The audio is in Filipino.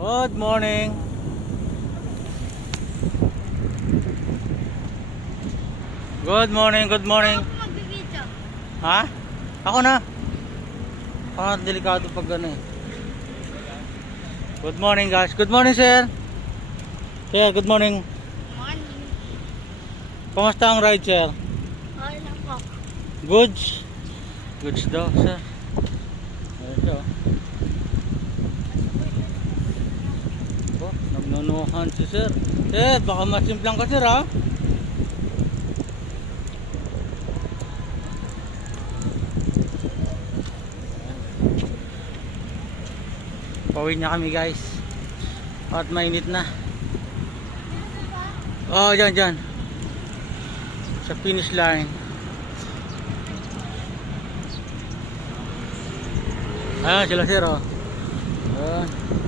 Good morning. Good morning, good morning. Ako magbibidyo. Ha? Ako na. Ako na delikado pag gano'n eh. Good morning guys. Good morning sir. Sir, good morning. Morning. Kumusta ang ride sir? Okay lang po. Goods? Goods daw sir. Ito. Oh, nagnunuhan si sir. Sir, baka masimplang ka sir ha? Pauwi na kami guys. At mainit na. Oh, dyan. Sa finish line. Ayan sila sir oh. Ayan.